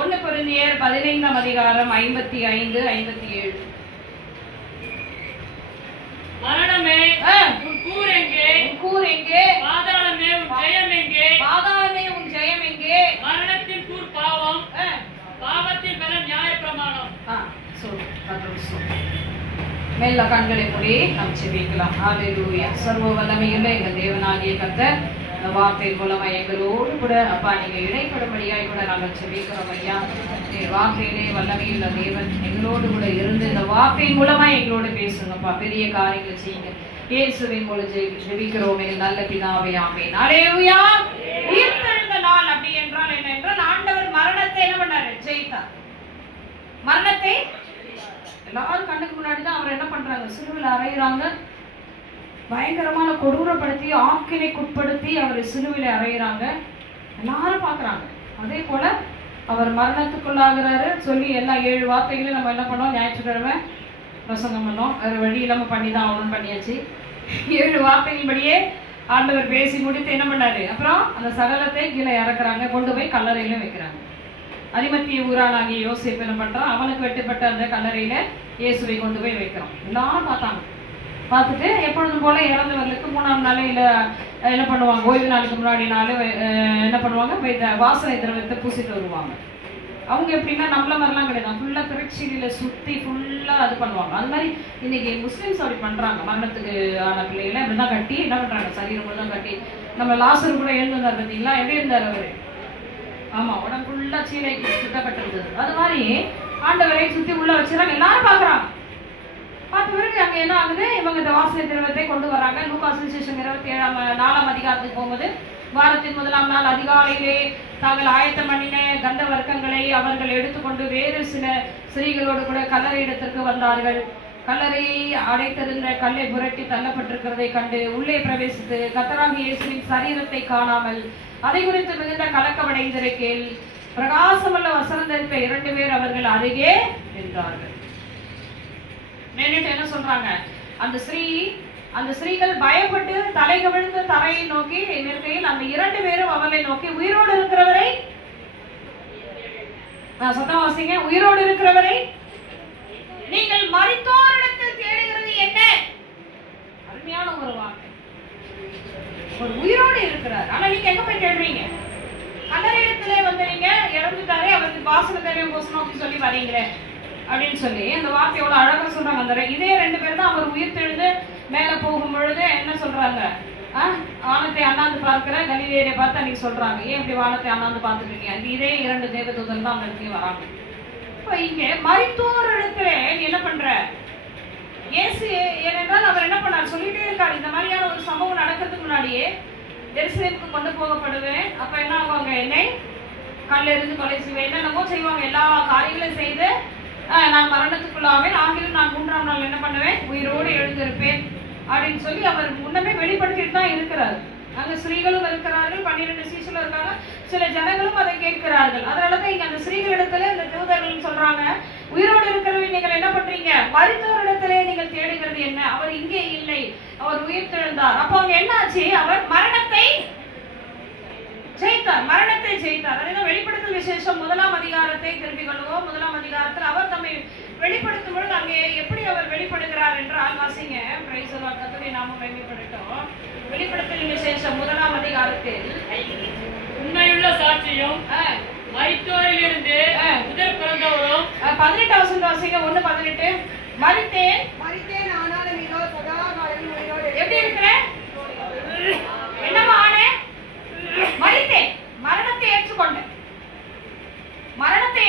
1 கொரிந்தியர் 15ஆம் அதிகாரம் 55, 57. மரணமே உன் கூர் எங்கே? உன் கூர் எங்கே? பாதாளமே உன் ஜெயம் எங்கே? பாதாளமே உன் ஜெயம் எங்கே? மரணத்தின் கூர் பாவம், பாவத்தின் பலன் நியாயப்பிரமாணம். மெல்ல கண்களை மூடி நாம் ஜெபிக்கலாம். ஹல்லேலூயா. சர்வ வல்லமையுள்ள எங்கள் தேவனாகிய கர்த்தர் இந்த வார்த்தை மூலமா எங்களோடு கூட அப்பா நீங்க இடைப்படும்படியாய் கூட நாங்கள் ஜெபிக்கிறோம் ஐயா. வார்த்தையிலே வல்லமையுள்ள தேவன் எங்களோடு கூட இருந்து இந்த வார்த்தையின் மூலமா எங்களோடு பேசுங்கப்பா. பெரிய காரியங்களை செய்யுங்க. இயேசுவின் மூலம் ஜெபிக்கிறோம் எங்கள் நல்ல பிதாவே, ஆமென். ஹல்லேலூயா. உயிர்த்தெழுந்த நாள் அப்படி என்றால் என்ன என்றால் ஆண்டவர் மரணத்தை என்ன பண்ணாரு? ஜெயித்தார். மரணத்தை எல்லாரும் கண்ணுக்கு முன்னாடி தான் அவர் என்ன பண்றாங்க? சிலுவையில் அறையிறாங்க. பயங்கரமான கொடூரப்படுத்தி ஆக்கினைக்குட்படுத்தி அவரை சிலுவையில் அறையிறாங்க. எல்லாரும் பாக்குறாங்க. அதே போல அவர் மரணத்துக்குள்ளாகிறாரு சொல்லி எல்லா 7 வார்த்தைகளையும் நம்ம என்ன பண்ணோம்? ஞாயிற்றுக்கிழமை பிரசங்கம் பண்ணோம். வேறு வழி இல்லாம பண்ணி தான் ஆகணும்னு பண்ணியாச்சு. 7 வார்த்தைகள் படியே ஆண்டவர் பேசி முடித்து என்ன பண்ணாரு? அப்புறம் அந்த சடலத்தை கீழே இறக்குறாங்க. கொண்டு போய் கல்லறையிலும் வைக்கிறாங்க. அரிமத்திய ஊரானாகிய யோசேப்பு என்ன பண்றான்? அவனுக்கு வெட்டப்பட்ட அந்த கல்லறையில இயேசுவை கொண்டு போய் வைக்கிறோம். எல்லாரும் பார்த்தாங்க. பார்த்துட்டு எப்பொழுதும் போல இறந்தவர்களுக்கு 3ஆம் நாளையில என்ன பண்ணுவாங்க? ஓய்வு நாளுக்கு முன்னாடி நாள் என்ன பண்ணுவாங்க? வாசனை திரவத்தை பூசிட்டு வருவாங்க. அவங்க எப்படின்னா நம்மள மாதிரிலாம் கிடையாது. ஃபுல்லா திருச்சியில சுத்தி ஃபுல்லா அது பண்ணுவாங்க. அது மாதிரி இன்னைக்கு முஸ்லிம்ஸ் அப்படி பண்றாங்க. மரணத்துக்கு ஆன பிள்ளைகளை இப்படிதான் கட்டி என்ன பண்றாங்க? சரீரம் தான் கட்டி. நம்ம லாசர் கூட எழுந்தார் பார்த்தீங்களா? எப்படி இருந்தார் அவரு? ஆமா, உடம்பு ஃபுல்லா சீலைக்கு சுத்தப்பட்டிருந்தது. அது மாதிரி ஆண்டவரை சுத்தி உள்ள வச்சுறாங்க. எல்லாரும் பாக்குறாங்க. பார்த்த பிறகு அங்க என்ன ஆகுது? இவங்க இந்த வாசனை திரவத்தை கொண்டு வராங்க. லூக்கா சுவிசேஷம் 27-4ஆம் அதிகாரத்துக்கு போகும்போது வாரத்தின் 1ஆம் நாள் அதிகாலையிலே தாங்கள் ஆயத்தம் பண்ணின கந்த வர்க்கங்களை அவர்கள் எடுத்துக்கொண்டு வேறு சில ஸ்திரீகளோடு கூட கல்லறை இடத்திற்கு வந்தார்கள். கல்லறையை அடைத்திருந்த கல்லை புரட்டி தள்ளப்பட்டிருக்கிறதை கண்டு உள்ளே பிரவேசித்து கர்த்தராகிய இயேசுவின் சரீரத்தை காணாமல் அதை குறித்து மிகுந்த கலக்கமடைந்திருக்கையில் பிரகாசமுள்ள வசனம் தரித்த 2 பேர் அவர்கள் அருகே நின்றார்கள். நின்னுட்டு என்ன சொல்றாங்க? அந்த ஸ்திரீகள் பயப்பட்டு தலை கவிழ்ந்து தரையை நோக்கி நிற்கையில் அந்த 2 பேரும் அவளை நோக்கி உயிரோடு இருக்கிறவரை, சத்தமா வாசிங்க, உயிரோடு இருக்கிறவரை நீங்கள் மரித்தோரிடத்தில் தேடுகிறது என்ன? அருமையான ஒரு வார்த்தை. ஒரு உயிரோடு இருக்கிறார், ஆனா நீங்க எங்க போய் தேடுறீங்க? கல்லறையிடத்திலே வந்து நீங்க இறந்துட்டாரே, அவருக்கு வாசனை தேவையும் போசணும் அப்படின்னு சொல்லி வரீங்களே அப்படின்னு சொல்லி அந்த வார்த்தை எவ்வளவு அழகா சொல்றாங்க. அந்த இதே 2 பேர் தான் அவர் உயிர் தெழுந்து மேல போகும் பொழுது என்ன சொல்றாங்க? வானத்தை அண்ணாந்து பார்க்கிற கலிலேயரை பார்த்து அன்னைக்கு சொல்றாங்க. ஏன் இப்படி வானத்தை அண்ணாந்து பார்த்துருக்கீங்க? இதே 2 தேவதூதர்கள் தான் அந்த இடத்துலயே வராங்க. இப்ப இங்க மரித்தோர் இடத்துல நீ என்ன பண்ற? இயேசு ஏனென்றால் அவர் என்ன பண்ணார்? சொல்லிட்டே இருக்காரு. இந்த மாதிரியான ஒரு சம்பவம் நடக்கிறதுக்கு முன்னாடியே எருசலேமுக்கு கொண்டு போகப்படுவேன். அப்ப என்ன ஆகுவாங்க? என்னை கல்லெறிந்து கொலை செய்வேன், என்னென்னமோ செய்வாங்க. எல்லா காரியங்களும் செய்து நான் மரணத்துக்குள்ளாவேன், ஆகிலும் நான் 3ஆம் நாள் என்ன பண்ணுவேன்? உயிரோடு எழுந்திருப்பேன் அப்படின்னு சொல்லி அவர் முன்னமே வெளிப்படுத்திட்டு தான் இருக்கிறார். அங்க ஸ்திரீகளும் இருக்கிறார்கள், 12 சீஷர்களும் இருக்காங்க, சில ஜனங்களும் அதை கேட்கிறார்கள். அதனாலதான் இங்க அந்த ஸ்திரீகளிடத்துல இந்த தூதர்கள் சொல்றாங்க, உயிரோடு இருக்கிறவங்க நீங்கள் என்ன பண்றீங்க? மரித்தோரிடத்திலே நீங்கள் தேடுகிறது என்ன? அவர் இங்கே இல்லை, அவர் உயிர் தெழுந்தார். அப்போ அங்க என்ன ஆச்சு? அவர் மரணத்தை ஜெயித்தார். மரணத்தை ஜெயித்தார். அதுதான் வெளிப்படுத்தல் விசேஷம் 1ஆம் அதிகாரத்தை திருப்பிக் கொள்வோம். 1ஆம் அதிகாரத்தில் அவர் தம்மை வெளிப்படுத்தும் பொழுது அங்கே எப்படி அவர் வெளிப்படுகிறார் என்றால் வாசிங்க. Praise the Lord. கர்த்தருடைய நாமம் மகிமைப்படட்டும். வெளிப்படுத்தல் விசேஷம் 1ஆம் அதிகாரத்தில் உண்மையுள்ள சாட்சியும் மரித்தோரிலிருந்து முதற் பிறந்தவரும் 18 வசனம் வாசிங்க. 1:18. மரித்தேன் ஆனாலும் இதோ சதா காலம் உயிரோடு. எப்படி இருக்கிறேன்? என்னமா ஆனேன்? மரித்தேன், மரணத்தை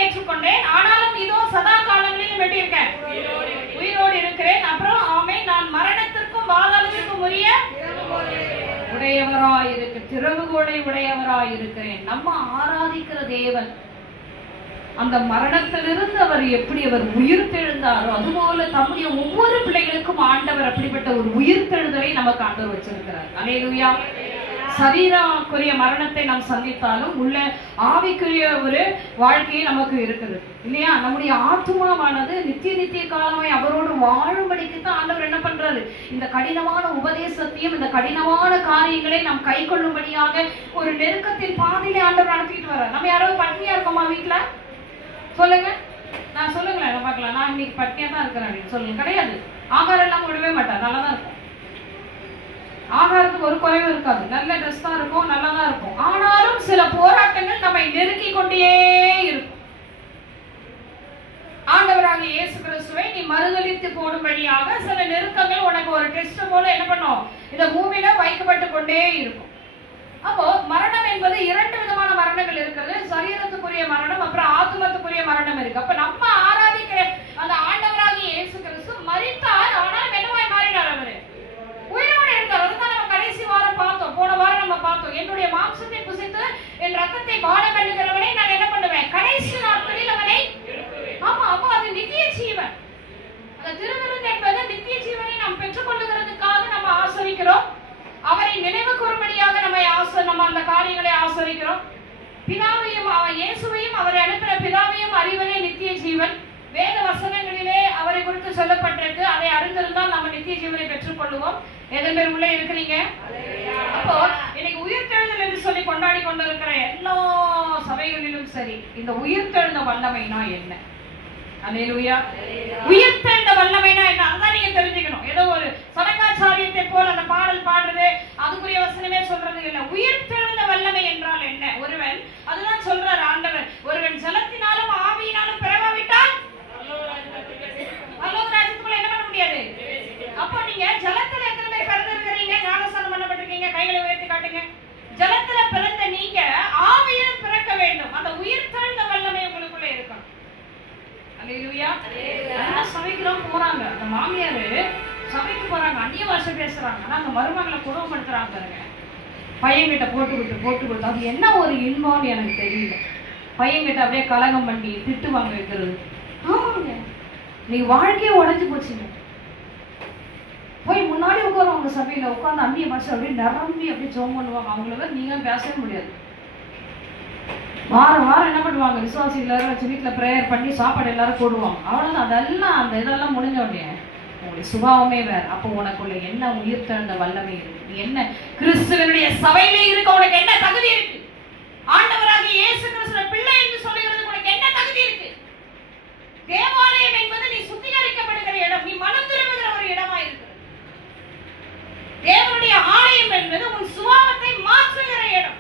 ஏற்றுக்கொண்டேன், ஆனாலும் இதோ சதா காலங்களிலும் எப்படி இருக்கேன்? உயிரோடு இருக்கிறேன். அப்புறம் ஆமென், நான் மரணத்திற்கும் பாதாளத்திற்கும் உரிய உடையவராயிருக்கு, திறவுகோலை உடையவராயிருக்கிறேன். நம்ம ஆராதிக்கிற தேவன் அந்த மரணத்திலிருந்து அவர் எப்படி அவர் உயிர் தெழுந்தாரோ அதுபோல தம்முடைய ஒவ்வொரு பிள்ளைகளுக்கும் ஆண்டவர் அப்படிப்பட்ட ஒரு உயிர் தெழுதலை நமக்கு ஆண்டவர் வச்சிருக்கிறார். அல்லேலூயா. சரீரக்குரிய மரணத்தை நாம் சந்தித்தாலும் உள்ள ஆவிக்குரிய ஒரு வாழ்க்கையை நமக்கு இருக்குது இல்லையா? நம்முடைய ஆத்மாவானது நித்திய காலமாய் அவரோடு வாழும்படிக்கு தான் ஆண்டவர் என்ன பண்றாரு? இந்த கடினமான உபதேசத்தையும் இந்த கடினமான காரியங்களை நாம் கை கொள்ளும்படியாக ஒரு நெருக்கத்தின் பாதையிலே ஆண்டவர் நடத்திட்டு வர்றார். நம்ம யாராவது பட்டினியா இருக்கோமா? வீட்டுல சொல்லுங்க, நான் சொல்லுங்களேன், நான் பார்க்கலாம். நான் இன்னைக்கு பட்டினியா தான் இருக்கிறேன் அப்படின்னு சொல்லுங்க. கிடையாது. ஆகாரம் எல்லாம் விடவே மாட்டேன், நல்லா தான் இருக்கும். ஆகாரத்துக்கு ஒரு குறைவும் இருக்காது, நல்ல ட்ரெஸ் தான் இருக்கும், நல்லா தான் இருக்கும். ஆனாலும் சில போராட்டங்கள் நம்மை நெருக்கி கொண்டே இருக்கும். ஆண்டவராகிய இயேசு கிறிஸ்துவை நீ மறுதலித்து போடும்படியாக சில நெருக்கங்கள் உனக்கு ஒரு டெஸ்ட் போல என்ன பண்ணும், இந்த பூமியில வைக்கப்பட்டு கொண்டே இருக்கும். அப்போ மரணம் என்பது 2 விதமான மரணங்கள் இருக்கிறது. சரீரத்துக்குரிய மரணம், அப்புறம் ஆத்மத்துக்குரிய மரணம் இருக்கு. அப்ப நம்ம ஆராதிக்கிற அந்த ஆண்டவராகிய இயேசு கிறிஸ்து மரித்தார், ஆனால் என்னவாய் மாறினார்? அவரு உயிரோடு இருந்தார். அதுதான் நம்ம கடைசி வாரம் பார்த்தோம், போன வாரம் நம்ம பார்த்தோம். என்னுடைய மாம்சத்தை புசித்து என் ரத்தத்தை பானம் பண்ணுகிறவனை நான் என்ன பண்ணுவேன்? கடைசி நாட்களில் அவனை. ஆமா, அப்போ அது நித்திய ஜீவன். அந்த திருவிருந்து என்பது நித்திய ஜீவனை நாம் பெற்றுக்கொள்ளுகிறதுக்காக நம்ம ஆசரிக்கிறோம். அவரை நினைவு கூறும்படியாக நம்ம அந்த காரியங்களை ஆசரிக்கிறோம். பிதாவையும் இயேசுவையும் அவரை அனுப்பின பிதாவையும் அறிவதே நித்திய ஜீவன். வேத வசனங்களிலே அவரை குறித்து சொல்லப்பட்டிருக்கு. அதை அறிந்திருந்தால் நம்ம நித்திய ஜீவனை பெற்றுக் கொள்ளுவோம். எதன் பேர் உள்ளே இருக்கிறீங்க? அப்போ இன்னைக்கு உயிர்த்தெழுதல் என்று சொல்லி கொண்டாடி கொண்டிருக்கிற எல்லா சபைகளிலும் சரி, இந்த உயிர்த்தெழுந்த வல்லமைனா என்ன? அல்லேலூயா. உயிர்த்தெழுந்த வல்லமைனா என்ன? அதான் நீங்க தெரிஞ்சுக்கணும். ஏதோ ஒரு சடங்காச்சாரியத்தை போல அந்த பாடல் பாடுறது, அதுக்குரிய வசனமே சொல்றது இல்லை. உயிர்த்தெழுந்த வல்லமை என்றால் என்ன? ஒருவன், அதுதான் சொல்றார் ஆண்டவர், ஒருவன் ஜலத்தினாலும் ஆவியினாலும் பிறவாவிட்டால் பரலோக ராஜ்யத்துக்குள்ள என்ன பண்ண முடியாது. அப்போ நீங்க ஜலத்துல எத்தனை பேர் பிறந்திருக்கிறீங்க? ஞானஸ்நானம் பண்ணப்பட்டிருக்கீங்க? கைகளை உயர்த்தி காட்டுங்க. ஜலத்துல பிறந்த நீங்க ஆவியிலும் பிறக்க வேண்டும். அந்த உயிர்த்தெழுந்த வல்லமை உங்களுக்குள்ள இருக்கணும். அல்லேலூயா. சபைக்குலாம் போறாங்க, அந்த மாமியாரு சபைக்கு போறாங்க, அந்நிய பாஷை பேசுறாங்க, ஆனா அந்த மருமகளை குணப்படுத்துறாங்க பாருங்க. பையன்கிட்ட போட்டு கொடுத்து அது என்ன ஒரு இன்பம்னு எனக்கு தெரியல. பையன்கிட்ட அப்படியே கலகம் பண்ணி திட்டு வாங்க வைக்கிறது. ஆமாங்க, நீங்க வாழ்க்கையே உடைஞ்சு போச்சுங்க. போய் முன்னாடி உட்காருவாங்க சபையில, உட்காந்து அந்நிய பாஷை அப்படியே நிரம்பி அப்படியே ஜோம் பண்ணுவாங்க. அவங்கள நீங்க பேசவே முடியாது. வாரம் வாரம் என்ன பண்ணுவாங்க, விசுவாசி எல்லாரும் வச்சு வீட்டில் ப்ரேயர் பண்ணி சாப்பாடு எல்லாரும் போடுவாங்க. அவ்வளோதான். அதெல்லாம் அந்த இதெல்லாம் முடிஞ்ச உடனே உங்களுடைய சுபாவமே வேறு. அப்போ உனக்குள்ள என்ன உயிர்த்தெழுந்த வல்லமை இருக்கு? நீ என்ன கிறிஸ்துவனுடைய சபையில இருக்க உனக்கு என்ன தகுதி இருக்கு? ஆண்டவராகிய இயேசு கிறிஸ்துவின் பிள்ளை என்று சொல்லுகிறது உனக்கு என்ன தகுதி இருக்கு? தேவாலயம் என்பது நீ சுத்திகரிக்கப்படுகிற இடம், நீ மனம் திரும்புகிற ஒரு இடமா இருக்கு. தேவனுடைய ஆலயம் என்பது உன் சுபாவத்தை மாற்றுகிற இடம்.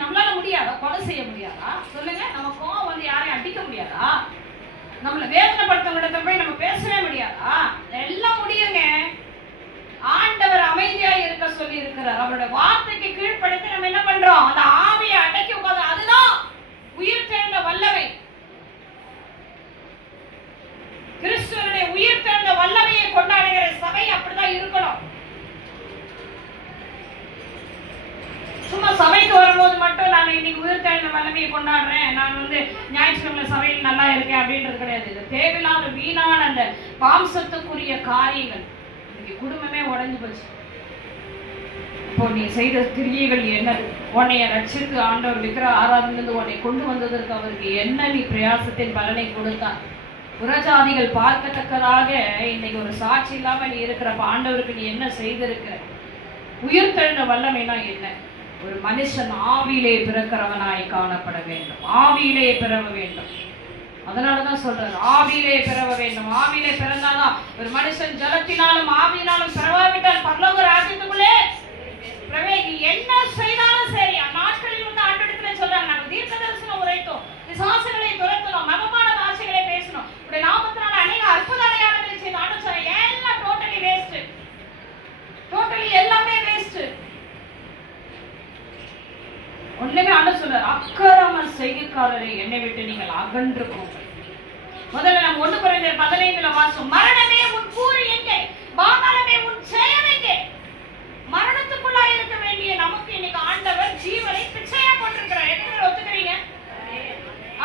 நம்மளால முடியாதா? கொலை செய்ய முடியாதா? சொல்லுங்க. நம்ம கோவம் வந்து யாரையும் அடிக்க முடியாதா? நம்மளை வேதனைப்படுத்தவங்கிட்ட போய் நம்ம பேசவே முடியாதா? எல்லாம் முடியுங்க. ஆண்டவர் அமைதியா இருக்க சொல்லி இருக்கிறார். அவருடைய வார்த்தைக்கு கீழ்ப்படுத்தி நம்ம என்ன பண்றோம்? அந்த ஆவியை அடக்கி உட்காந்து, அதுதான் உயிர்த்தெழுந்த வல்லமை. கிறிஸ்துவனுடைய உயிர்த்தெழுந்த வல்லமையை கொண்டாடுகிற சபை அப்படிதான் இருக்கணும். சும்மா சபைக்கு வரும்போது மட்டும் நான் இன்னைக்கு உயிர்த்தெழுந்த வல்லமையை கொண்டாடுறேன், நான் வந்து ஞாயிற்றுக்கிழமை சபையில் நல்லா இருக்கேன் அப்படின்றது கிடையாது. இது தேவையில்லாத வீணான அந்த மாம்சத்துக்குரிய காரியங்கள். இன்னைக்கு குடும்பமே உடைஞ்சு போச்சு. இப்போ நீ செய்த கிரியைகள் என்னது? உன்னைய ரட்சித்து ஆண்டவர் விக்கிர ஆராதனையிலிருந்து உன்னை கொண்டு வந்ததற்கு அவருக்கு என்ன நீ பிரயாசத்தின் பலனை கொடுத்தான்? புறஜாதிகள் பார்க்கத்தக்கதாக இன்னைக்கு ஒரு சாட்சி இல்லாம நீ இருக்கிறப்ப ஆண்டவருக்கு நீ என்ன செய்திருக்கிற? உயிர்த்தெழுந்த வல்லமைனா என்ன? ஒரு மனுஷன் ஆவியிலே பிறக்கிறவனாய் காணப்பட வேண்டும். ஆவியிலே பிறவ வேண்டும். அதனாலதான் சொல்றாரு, ஆவியிலே பிறவ வேண்டும். ஆவியிலே பிறந்தாதான் ஒரு மனுஷன் ஜலத்தினாலும் ஆவியினாலும் பிறவாவிட்டால் பரலோக ராஜ்யத்துக்குள்ளே நீ என்ன செய்தாலும் சரி. நாட்களில் வந்து ஆண்டவரிடத்துல சொல்றாங்க, நாங்கள் தீர்க்க தரிசனம் உரைத்தோம், விசுவாசிகளை துரத்தணும், நவமான பாஷைகளை பேசணும், உடைய நாமத்தினால அநேக அற்புத அடையாளங்களை செய்து ஆண்டு சொல்ல எல்லாம் டோட்டலி வேஸ்ட். டோட்டலி எல்லாமே வேஸ்ட். ஒண்ணுமே ஆண்டவர் சொல்றார், அக்கிரம செய்கைக்காரரை என்னை விட்டு நீங்கள் அகன்று போங்கள். முதல்ல நம்ம 1 கொரிந்தியர் 15 வாசம், மரணமே உன் கூறு எங்கே? பாதாளமே உன் ஜெயம் எங்கே? மரணத்துக்குள்ளாய் இருக்க வேண்டிய நமக்கு இன்னைக்கு ஆண்டவர் ஜீவனை பிச்சையா போட்டிருக்கிறார். எத்தனை பேர் ஒத்துக்கிறீங்க?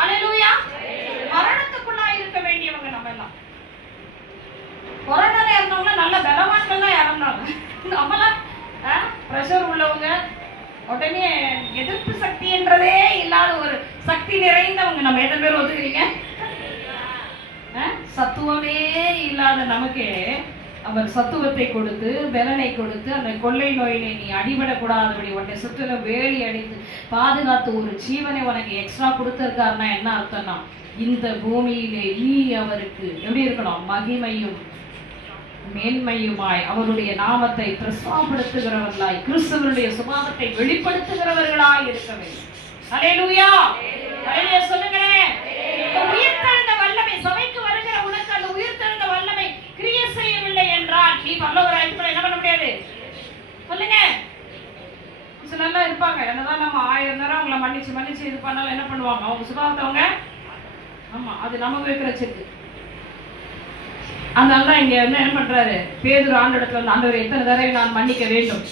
அல்லேலூயா. மரணத்துக்குள்ளாய் இருக்க வேண்டியவங்க நம்ம எல்லாம். கொரோனால இறந்தவங்க நல்ல பலவான்கள் தான் இறந்தாங்க. நம்மளாம் பிரஷர் உள்ளவங்க, உடனே எதிர்ப்பு சக்தி என்றதே இல்லாத ஒரு சக்தி நிறைந்தவங்க நம்ம. எத்தனை பேர் ஒத்துக்கிறீங்க? சத்துவமே இல்லாத நமக்கு அவர் சத்துவத்தை கொடுத்து பலனை கொடுத்து அந்த கொள்ளை நோயினை நீ அடிபடக்கூடாதபடி உன்னை சுற்றிலும் வேலி அடித்து பாதுகாத்து ஒரு ஜீவனை உனக்கு எக்ஸ்ட்ரா கொடுத்திருக்காருன்னா என்ன அர்த்தம்னா, இந்த பூமியிலே நீ அவருக்கு எப்படி இருக்கணும், மகிமையும் மேன்மையுமாய் அவருடைய நாமத்தை பிரஸ்தாபப்படுத்துகிறவர்களாய் கிறிஸ்துவனுடைய சுபாவத்தை வெளிப்படுத்துகிறவர்களாய் இருக்க வேண்டும். அல்லேலூயா, அல்லேலூயா சொல்லுங்களேன். உயிர்த்தெழுந்த வல்லமை சபைக்கு வருகிற உனக்கு அந்த உயிர்த்தெழுந்த வல்லமை கிரியை செய்யவில்லை என்றால் நீ பரலோகராஜ்யத்துல என்ன பண்ண முடியாது சொல்லுங்க. சிலர்லாம் இருப்பாங்க, என்னதான் நம்ம 1000 நேரம் அவங்கள மன்னிச்சு இது பண்ணாலும் என்ன பண்ணுவாங்க, அவங்க சுபாவத்தை அவங்க ஆமா அது நமக்கு வைக்கிற செக்கு. அதனாலதான் இங்க என்ன பண்றாரு பேதுரு ஆண்டவரிடத்துல வந்து, ஆண்டவரே எத்தனை தடவை நான் மன்னிக்க வேண்டும்?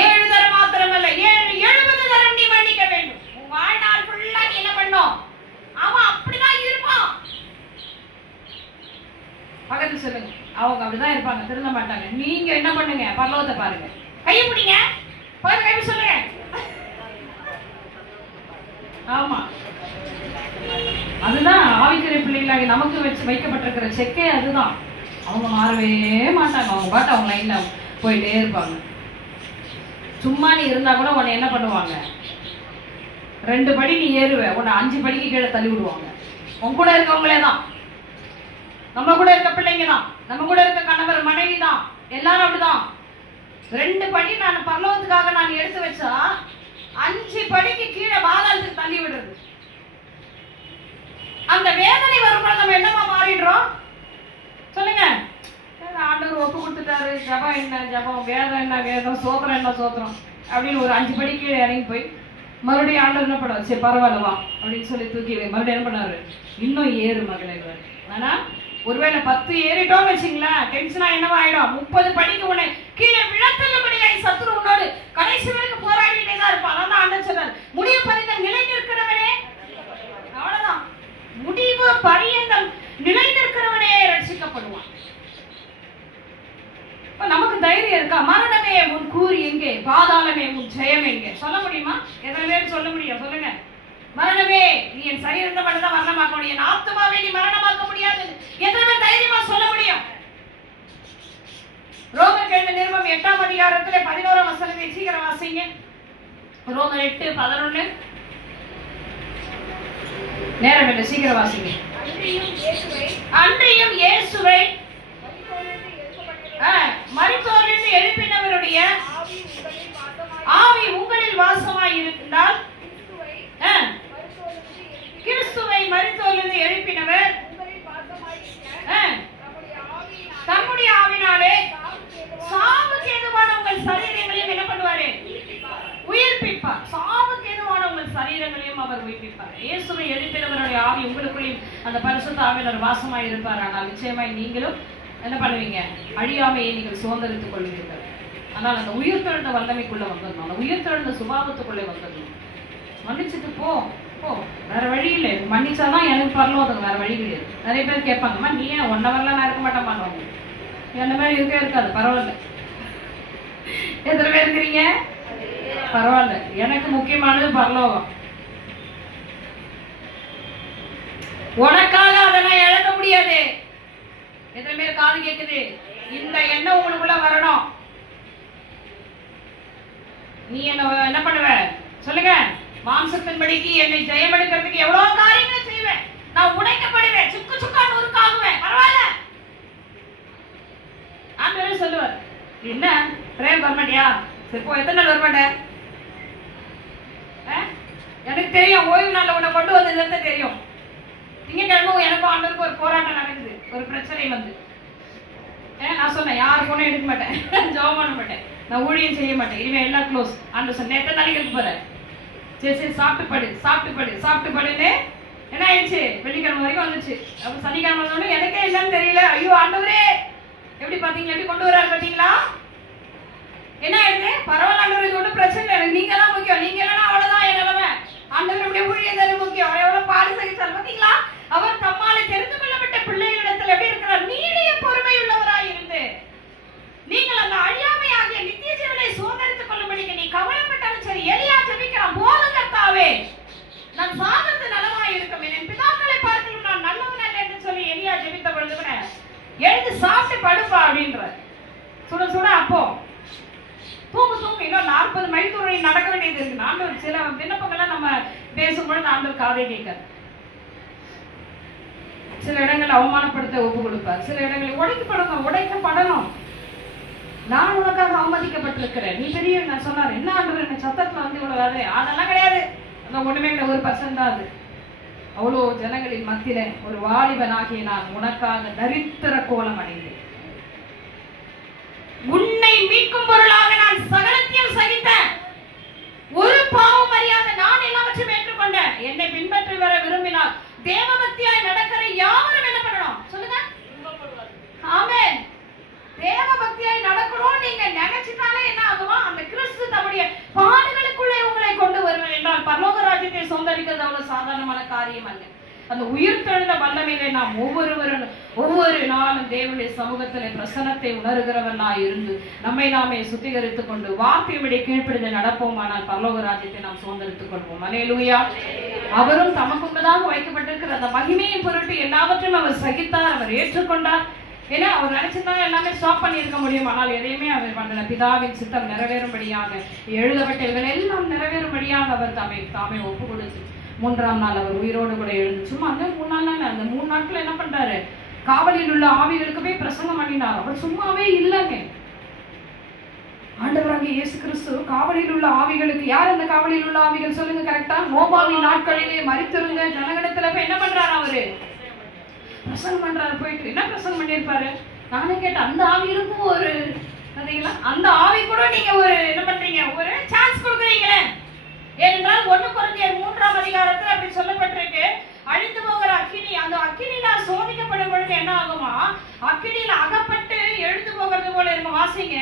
7 தரம் மாத்திரமல்ல 70 தரம் நீ மன்னிக்க வேண்டும். உன் வாழ்நாள் ஃபுல்லா நீ என்ன பண்ணும், அவன் அப்படிதான் இருப்பான். பக்கத்துல சொல்லுங்க, அவங்க அப்படிதான் இருப்பாங்க, திருந்த மாட்டாங்க. நீங்க என்ன பண்ணுங்க, பரலோகத்தை பாருங்க, கையை பிடிங்க, பாருங்க, கை சொல்லுங்க. ஆமா, அதுதான் ஆவிக்குரிய பிள்ளைகளாகி நமக்கு வச்சு வைக்கப்பட்டிருக்கிற செக்கே அதுதான். அவங்க மாறவே மாட்டாங்க, அவங்க பாட்டு அவங்க லைன்ல போயிட்டே இருப்பாங்க. சும்மா நீ இருந்தா கூட உன்னை என்ன பண்ணுவாங்க, 2 படி நீ ஏறுவ, உன்னை 5 படிக்கு கீழே தள்ளி விடுவாங்க. உன் கூட இருக்கவங்களே தான், நம்ம கூட இருக்க பிள்ளைங்க தான், நம்ம கூட இருக்க கணவர் மனைவி தான், எல்லாரும் அப்படிதான். 2 படி நான் பரலோகத்துக்காக நான் எடுத்து வச்சா 5 படிக்கு கீழே பாதாளத்துக்கு தள்ளி விடுறது. அந்த வேதனை வரும்போது நம்ம என்னமா மாறிடுறோம் சொல்லுங்க. ஆண்டவர் ஒப்பு கொடுத்துட்டாரு, ஜபம் என்ன ஜபம், வேதம் என்ன வேதம், சோத்திரம் என்ன சோத்திரம் அப்படின்னு ஒரு 5 படி கீழே இறங்கி போய் மறுபடியும் ஆண்டவர் என்ன பண்ணுவார், சரி பரவாயில்லவா அப்படின்னு சொல்லி தூக்கி மறுபடியும் என்ன பண்ணாரு, இன்னும் ஏறு மகளே. ஆனா ஒருவேளை 10 ஏறிட்டோம்னு வச்சுங்களேன், டென்ஷனா என்னவா ஆயிடும், 30 படிக்கு உன்னை கீழே விழத்தள்ளுபடியாய் சத்துரு உன்னோடு கடைசி வரைக்கும் போராடிட்டே தான் இருப்பான். அதான் ஆண்டவர் சொல்றாரு, முடிவு பரியந்தம் நிலை நிற்கிறவனே, அவ்வளவுதான், முடிவு பரியந்தம் நிலை நிற்கிறவனே ரட்சிக்கப்படுவான். நமக்கு தைரியம் இருக்கா, மரணமே உன் கூறி எங்கே, பாதாளமே உன் ஜெயம் எங்கே சொல்ல முடியுமா? எத்தனை பேர் சொல்ல முடியும் சொல்லுங்க. மரணமே நீ என் சரீரத்தை மட்டும் தான் மரணமாக்க முடியும், என் ஆத்மாவை நீ மரணமாக்க முடியாது. எத்தனை பேர் தைரியமா சொல்ல முடியும்? ரோமர் எழுதின நிருபம் 8ஆம் அதிகாரத்துல 11ஆம் வசனத்தை சீக்கிரம் வாசிங்க. ரோமர் 8:11. நேரம் இல்லை, சீக்கிரம் வாசிங்க. அன்றியும் இயேசுவை மரித்தோரிலிருந்து எழுப்பினவருடைய ஆவி உங்களில் வாசமாய் இருந்தால், கிறிஸ்துவை மரித்தோரிலிருந்து எழுப்பினவர் தம்முடைய ஆவினாலே சாவுக்கு ஏதுவான உங்கள் சரீரங்களையும் என்ன பண்ணுவாரு, உயிர்ப்பிப்பார். சாவுக்கு ஏதுவான உங்கள் சரீரங்களையும் அவர் உயிர்ப்பிப்பார். இயேசுவை எழுப்பினவருடைய ஆவி உங்களுக்குள்ளேயும் அந்த பரிசுத்த ஆவியானவர் வாசமாய் இருப்பார். ஆனால் நிச்சயமாய் நீங்களும் என்ன பண்ணுவீங்க, அழியாமையை நீங்கள் சுதந்திரித்துக் கொள்வீர்கள். ஆனால் அந்த உயிர்த்தெழுந்த வல்லமைக்குள்ள வந்துடணும், அந்த உயிர்த்தெழுந்த சுபாவத்துக்குள்ளே வந்துடணும். மன்னிச்சுட்டு போ போ, வேற வழி இல்லை, மன்னிச்சாதான் எனக்கு பரலோகம், வேற வழி கிடையாது. நிறைய பேர் கேட்பாங்கம்மா நீ ஏன் 1 ஹவர்லாம் நான் இருக்க மாட்டேன் பண்ணுவாங்க, என்ன மாதிரி இருக்கே இருக்காது, பரவாயில்ல. எத்தனை பேர் இருக்கிறீங்க, பரவாயில்ல, எனக்கு முக்கியமானது பரலோகம். உனக்காக அதெல்லாம் இழக்க முடியாது. எத்தனை பேர் காது கேக்குது, இந்த எண்ணம் உங்களுக்குள்ள வரணும். நீ என்ன பண்ணுவ சொல்லுங்க, மாம்சத்தின்படிக்கு என்னை ஜெயம் எடுக்கிறதுக்கு எவ்வளவு காரியங்களை செய்வேன், நான் உடைக்கப்படுவேன், சுக்கு சுக்கா நூறுக்காகுவேன், பரவாயில்ல. ஆண்டவரே சொல்லுவார், என்ன பிரேம் வரமாட்டியா, சரி போ, எத்தனை நாள் வரமாட்டேன், எனக்கு தெரியும் ஓய்வு நாள்ல உன்னை கொண்டு வந்தது தெரியும். திங்கட்கிழமை எனக்கும் ஆண்டவருக்கும் ஒரு போராட்டம் நடக்குது, ஒரு பிரச்சனை வந்து, நான் சொன்னேன் யாரு போன எடுக்க மாட்டேன், ஜெபம் பண்ண மாட்டேன், நான் ஊழியம் செய்ய மாட்டேன், இனிமே எல்லாம் க்ளோஸ். ஆண்டு சொன்ன எத்தனை நாளைக்கு இருக்க போற, சரி சரி சாப்பிட்டு படுன்னு என்ன ஆயிடுச்சு, வெள்ளிக்கிழமை வரைக்கும் வந்துச்சு. அப்ப சனிக்கிழமை வந்தோடனே எனக்கே என்னன்னு தெரியல, ஐயோ ஆண்டவரே எப்படி பாத்தீங்களா, எப்படி கொண்டு வராரு பாத்தீங்களா, என்ன ஆயிடுது, பரவாயில்ல ஆண்டவருக்கு ஒன்றும் பிரச்சனை இல்லை, எனக்கு நீங்க தான் முக்கியம், நீங்க இல்லைன்னா அவ்வளவுதான் என் நிலைமை, ஆண்டவருடைய ஊழியம் தானே முக்கியம். எவ்வளவு பாடு சகிச்சார் பாத்தீங்களா, அவர் தம்மாலே தெரிந்து கொள்ளப்பட்ட பிள்ளைகளிடத்தில் எப்படி இருக்கிறார், நீடிய பொறுமை உள்ளவராய் இருந்து நீங்கள் அந்த அழியாமை ஆகிய நித்திய ஜீவனை சுதந்திரித்துக் கொள்ளும்படிக்கு நீ கவலைப்பட்டாலும் சரி. எலியா ஜெபிக்கிறான், போதும் கர்த்தாவே நான் சாகிறது நலமாய் இருக்கும், என் பிதாக்களை பார்க்கலும் நான் நல்லவன் அல்ல என்று சொல்லி எலியா ஜெபித்த பொழுது கூட எழுந்து சாப்பிட்டு படு மைத்தூரில் நடக்க வேண்டியது இருக்கு. ஆண்டவர் சில விண்ணப்பங்கள்லாம் நம்ம பேசும்பொழுது ஆண்டவர் காதை கேட்கார். சில இடங்கள் அவமானப்படுத்த ஒப்பு கொடுப்பார், சில இடங்களில் உடைக்கப்படணும். நான் உனக்காக அவமதிக்கப்பட்டிருக்கிறேன், நீ பெரிய நான் சொன்னார் என்ன ஆண்டவர் என்ன சத்தத்துல வந்து இவ்வளவு வேலை, அதெல்லாம் கிடையாது. அந்த ஒண்ணுமே 1% தான் அது. அவ்வளோ ஜனங்களின் மத்தியில ஒரு வாலிபனாகிய நான் உனக்காக தரித்திர கோலம் அடைந்தேன். உன்னை மீட்கும் பொருளாக நான் சகலத்தையும் சகித்தேன். ஒரு பாவம் அறியாத நான் எல்லாவற்றையும் ஏற்றுக்கொண்டேன். என்னை பின்பற்றி வர விரும்பினால் தேவபக்தியாய் நடக்கிற யாவரும் என்ன பண்ணணும் சொல்லுங்க? ஆமென். தேவபக்தியாய் நடக்கணும் நீங்க நினைச்சிட்டாலே என்ன ஆகுமா? அந்த கிறிஸ்து தம்முடைய பாடுகளுக்குள்ளே உங்களை கொண்டு வருவேன் என்றால் பரலோக ராஜ்யத்தை சொந்தரிக்கிறது அவ்வளவு சாதாரணமான காரியம் அல்ல. அந்த உயிர்த்தெழுந்த வல்லமையிலே நாம் ஒவ்வொரு நாளும் தேவனுடைய சமூகத்திலே பிரசன்னத்தை உணர்கிறவர்களாய் இருந்து நம்மை நாமே சுத்திகரித்துக் கொண்டு வார்த்தையுடைய கீழ்ப்படிந்து நடப்போமானால் பரலோக ராஜ்யத்தை நாம் சுதந்திரித்துக் கொள்வோம். அல்லேலூயா. அவரும் தமக்குள்ளதாக வைக்கப்பட்டிருக்கிற அந்த மகிமையின் பொருட்டு எல்லாவற்றையும் அவர் சகித்தார், அவர் ஏற்றுக்கொண்டார். ஏன்னா அவர் நினைச்சிருந்தா எல்லாமே ஸ்டாப் பண்ணி இருக்க முடியும். ஆனால் எதையுமே அவர் பண்ணல. பிதாவின் சித்தம் நிறைவேறும்படியாக எழுதப்பட்டவர்கள் எல்லாம் நிறைவேறும்படியாக அவர் தாமே ஒப்பு கொடுத்து 3ஆம் நாள் அவர் உயிரோடு கூட எழுந்து சும்மா அந்த 3 நாள் அந்த 3 நாட்கள் என்ன பண்றாரு? காவலில் உள்ள ஆவிகளுக்கு போய் பிரசங்கம் பண்ணினார். அவர் சும்மாவே இல்லைங்க. ஆண்டவராகிய இயேசு கிறிஸ்து காவலில் உள்ள ஆவிகளுக்கு, யார் அந்த காவலில் உள்ள ஆவிகள் சொல்லுங்க கரெக்டா? மோபாவின் நாட்களிலே மரித்திருந்த ஜனகணத்துல போய் என்ன பண்றாரு? அவரு பிரசங்கம் பண்றாரு. போயிட்டு என்ன பிரசங்கம் பண்ணிருப்பாரு? நானே கேட்டேன், அந்த ஆவிகளுக்கும் ஒரு பாத்தீங்களா, அந்த ஆவி கூட நீங்க ஒரு என்ன பண்றீங்க, ஒரு சான்ஸ் கொடுக்குறீங்களே. ஏனென்றால் 1 கொரிந்தியர் 3ஆம் அதிகாரத்தில் அப்படி சொல்லப்பட்டிருக்கு, அழிந்து போகிற அக்கினி, அந்த அக்கினியால் சோதிக்கப்படும் பொழுது என்ன ஆகுமா? அக்கினியில் அகப்பட்டு எழுந்து போகிறது போல இருக்கும். வாசிங்க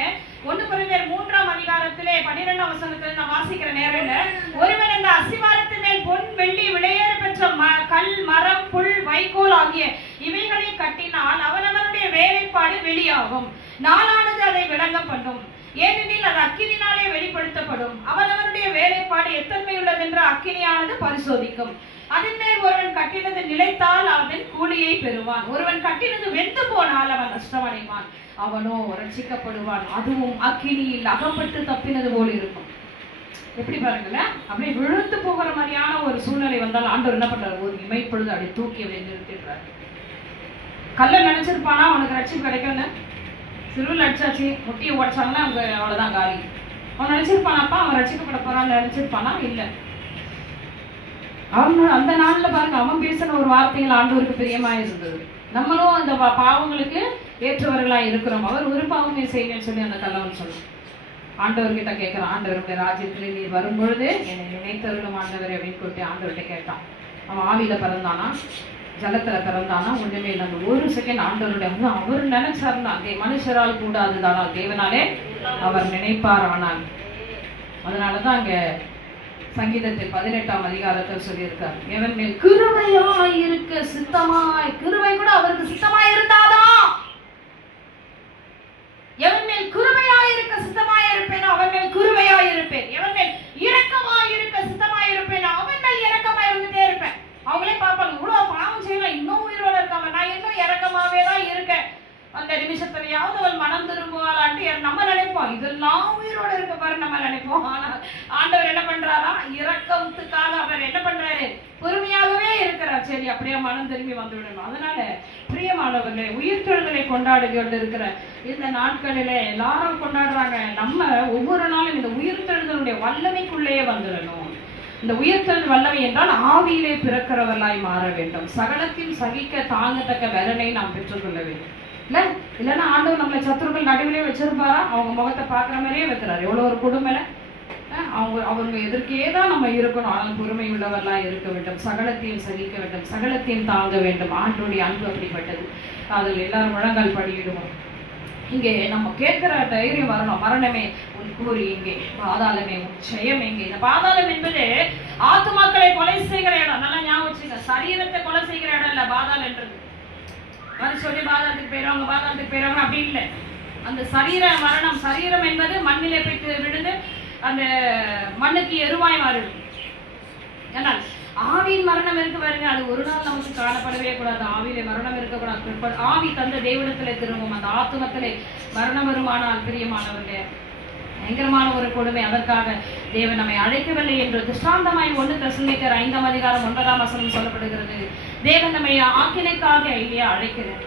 1 கொரிந்தியர் 3ஆம் அதிகாரத்திலே 12ஆம் வசனத்தில் நான் வாசிக்கிற நேரம், ஒருவன் அந்த அஸ்திவாரத்தின் மேல் பொன் வெள்ளி விலையேற பெற்ற கல் மரம் புல் வைக்கோல் ஆகிய இவைகளை கட்டினால் அவனவனுடைய வேலைப்பாடு வெளியாகும், நாளானது அதை விளங்க பண்ணும். ஏனெனில் அது அக்கினினாலே வெளிப்படுத்தப்படும். அவனவனுடைய வேலைப்பாடு எத்தன்மை உள்ளது என்று அக்கினியானது பரிசோதிக்கும். அதன் மேல் ஒருவன் கட்டினது நிலைத்தால் அவன் கூலியை பெறுவான். ஒருவன் கட்டினது வெந்து போனால் அவன் நஷ்டமடைவான், அவனோ ரட்சிக்கப்படுவான். அதுவும் அக்கினியில் அகப்பட்டு தப்பினது போல் இருக்கும். எப்படி பாருங்களேன், அப்படியே விழுந்து போகிற மாதிரியான ஒரு சூழ்நிலை வந்தால் ஆண்டவர் என்ன பண்றாரு? ஒரு இமைப்பொழுது அப்படி தூக்கி அவரை நிறுத்திடுறாரு. கல்ல நினைச்சிருப்பானா அவனுக்கு ரட்சிப்பு கிடைக்கும்னு? சிறுவில் அடிச்சாச்சு, முட்டியை உடைச்சாங்கன்னா அவங்க அவ்வளவுதான் காலி. அவன் நினைச்சிருப்பானாப்பா அவன் ரட்சிக்கப்பட போறான்னு நினைச்சிருப்பானா? இல்லை. அவன் அந்த நாள்ல பாருங்க, அவன் பேசின ஒரு வார்த்தைகள் ஆண்டவருக்கு பிரியமா இருந்தது. நம்மளும் அந்த பாவங்களுக்கு ஏற்றவர்களா இருக்கிறோம். அவர் ஒரு பாவமே செய்யணும்னு சொல்லி அந்த கல்லவன் சொன்னான். ஆண்டவர்கிட்ட கேட்கிறான், ஆண்டவருடைய ராஜ்யத்துல நீ வரும்பொழுது என்னை நினைத்தருளும் ஆண்டவர் அப்படின்னு கூட்டி ஆண்டவர்கிட்ட கேட்டான். அவன் ஆவியில பிறந்தானா ஜலத்துல பிறந்தானா ஒண்ணுமே இல்லை. அந்த 1 செகண்ட் ஆண்டவருடைய அவர் நினைச்சாருன்னா மனுஷரால் கூடாதுதானா தேவனாலே அவர் நினைப்பார். ஆனால் அதனாலதான் அங்க சங்கீதத்தில் 18ஆம் அதிகாரத்தில் சொல்லியிருக்கார், எவன் மேல் கிருபையாய் இருக்க சித்தமாய், கிருபை கூட அவருக்கு சித்தமாய் இருந்தாதான். எவன் மேல் கிருபையாய் இருக்க சித்தமாய் இருப்பேன் அவன் மேல் கிருபையாய் இருப்பேன். எவன் மேல் இரக்கமாய் இருக்க சித்தமாய் இருப்பேன் அவன் மேல் இரக்கமாய் இருந்துட்டே இருப்பேன். அவங்களே பார்ப்பாங்க, இவ்வளவு பாவம் செய்யலாம் இன்னும் உயிரோட இருக்காங்க, நான் இன்னும் இறக்கமாவே தான் இருக்கேன். அந்த நிமிஷத்துலயாவது அவள் மனம் திரும்புவாளான்ட்டு நம்ம நினைப்போம், இதெல்லாம் உயிரோட இருக்க பாரு நம்ம நினைப்போம். ஆனா ஆண்டவர் என்ன பண்றாரா? இரக்கத்துக்காக அவர் என்ன பண்றாரு? பொறுமையாகவே இருக்கிறார். சரி அப்படியே மனம் திரும்பி வந்து விடணும். அதனால பிரியமானவர்களே, உயிர்த்தெழுதலை கொண்டாடி கொண்டு இருக்கிற இந்த நாட்களிலே எல்லாரும் கொண்டாடுறாங்க. நம்ம ஒவ்வொரு நாளும் இந்த உயிர்த்தெழுதலுடைய வல்லமைக்குள்ளேயே வந்துடணும். இந்த உயிர்த்தெழுதல் வல்லமை என்றால் ஆவியிலே பிறக்கிறவர்களாய் மாற வேண்டும். சகலத்தையும் சகிக்க தாங்கத்தக்க பலனை நாம் பெற்றுக்கொள்ள வேண்டும். இல்லைன்னா ஆண்டவர் நம்மளை சத்துருக்கள் நடுவிலே வச்சிருப்பாரா? அவங்க முகத்தை பார்க்குற மாதிரியே வைக்கிறாரு. எவ்வளோ ஒரு குடும்பல அவங்க எதிர்க்கே தான் நம்ம இருக்கணும். ஆனால் பொறுமை உள்ளவர்களாக இருக்க வேண்டும், சகலத்தையும் சகிக்க வேண்டும், சகலத்தையும் தாங்க வேண்டும். ஆண்டோடைய அன்பு அப்படிப்பட்டது. அதில் எல்லாரும் முழங்கால் படியிடுவோம். இங்கே நம்ம கேட்கிற தைரியம் வரணும். மரணமே உன் கூறி எங்கே, பாதாளமே உன் ஜெயம் எங்கே. இந்த பாதாளம் என்பது ஆத்துமாக்களை கொலை செய்கிற இடம். நல்லா ஞாபகம் வச்சுங்க, சரீரத்தை கொலை செய்கிற இடம் இல்ல பாதாளம் என்றது. சொல்லி பாதாளத்துக்கு போயிடுவாங்க அப்படி இல்லை. அந்த சரீர மரணம், சரீரம் என்பது மண்ணிலே போயிட்டு விழுந்து அந்த மண்ணுக்கு எருவாய் மாறிடும். ஏன்னால் ஆவியின் மரணம் இருக்கு பாருங்க, அது ஒரு நாள் நமக்கு காணப்படவே கூடாது. ஆவியிலே மரணம் இருக்கக்கூடாது. ஆவி தந்த தேவனத்திலே திரும்பும். அந்த ஆத்துமத்திலே மரணம் வருமானால் பிரியமானவர்களே, பயங்கரமான ஒரு கொடுமை. அதற்காக தேவன் நம்மை அழைக்கவில்லை என்று திருஷ்டாந்தமாய் 1 தெசலோனிக்கர் 5ஆம் அதிகாரம் 9ஆம் வசனம் சொல்லப்படுகிறது. தேவன் நம்மை ஆக்கினைக்காக இல்லையா அழைக்கிறார்.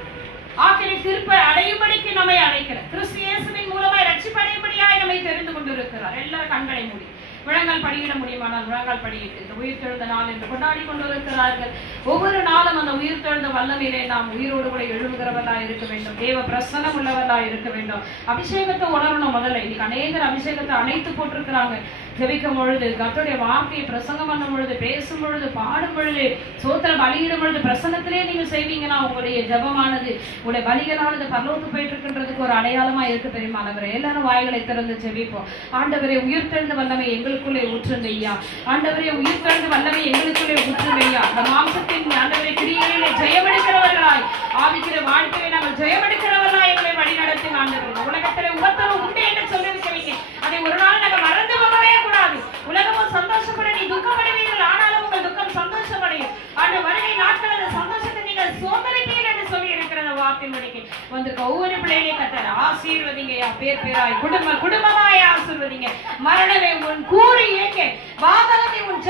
ஆக்கினை திருப்ப அடையும்படிக்கு நம்மை அழைக்கிறார். கிறிஸ்து இயேசுவின் மூலமாய் ரட்சிப்படையும்படியாய் நம்மை தெரிந்து கொண்டிருக்கிறார். எல்லாரும் கண்களை மூடி முழங்கால் படியிட முடியுமானால் முழங்கால் படியிட்டு இந்த உயிர்த்தெழுந்த நாள் என்று கொண்டாடி கொண்டிருக்கிறார்கள். ஒவ்வொரு நாளும் அந்த உயிர்த்தெழுந்த வல்லமையிலே நாம் உயிரோடு கூட எழுதுகிறவர்களா இருக்க வேண்டும். தேவ பிரசன்னம் உள்ளவர்களா இருக்க வேண்டும். அபிஷேகத்தை உணரணும். முதல்ல இன்னைக்கு அநேகர் அபிஷேகத்தை அணைத்து போட்டிருக்கிறாங்க. ஜெபிக்கும் பொழுது, கர்த்தருடைய வார்த்தையை பிரசங்கம் பண்ணும் பொழுது, பேசும் பொழுது, பாடும் பொழுது, சோத்திரம் பலியிடும் பொழுது பிரசன்னத்திலே நீங்க செய்வீங்கன்னா உங்களுடைய ஜெபமானது, உங்களுடைய பலிகளானது பரலோகத்துக்கு போயிட்டு இருக்கின்றதுக்கு ஒரு அடையாளமா இருக்கு. பெரியமானவரே, எல்லாரும் வாய்களை திறந்து ஜெபிப்போம். ஆண்டவரே, உயிர்த்தெழுந்த வல்லமை எங்களுக்குள்ளே ஊற்றுங்க ஐயா. ஆண்டவரே, உயிர்த்தெழுந்த வல்லமை எங்களுக்குள்ளே ஊற்றுங்க ஐயா. அந்த மாம்சத்தின் ஆண்டவரை கிரியையிலே ஜெயமெடுக்கிறவர்களாய், ஆவிக்கிற வாழ்க்கையை நாங்கள் ஜெயமெடுக்கிறவர்களாய் எங்களை வழி நடத்தி ஆண்டவரே. உலகத்திலே உபத்திரவம் உண்டு என்று சொல்லியிருக்கிறீங்க. அதை ஒரு நாள் நாங்கள் மறந்து போகவே கூடாது. உலகமும் சந்தோஷப்பட நீ துக்கப்படுவீர்கள், ஆனாலும் உங்கள் துக்கம் சந்தோஷப்படையும். அந்த வருகை நாட்கள் அந்த சந்தோஷத்தை நீங்கள் சோதனைப்பீர்கள் என்று சொல்லி இருக்கிற வார்த்தைக்கு வந்திருக்க ஒவ்வொரு பிள்ளைகளையும் கர்த்தர் ஆசீர்வதிங்க. பேர் பேராய் குடும்பமாய் ஆசீர்வதிங்க. மரணமே உன் கூறி ஏங்க வாதகத்தை உன்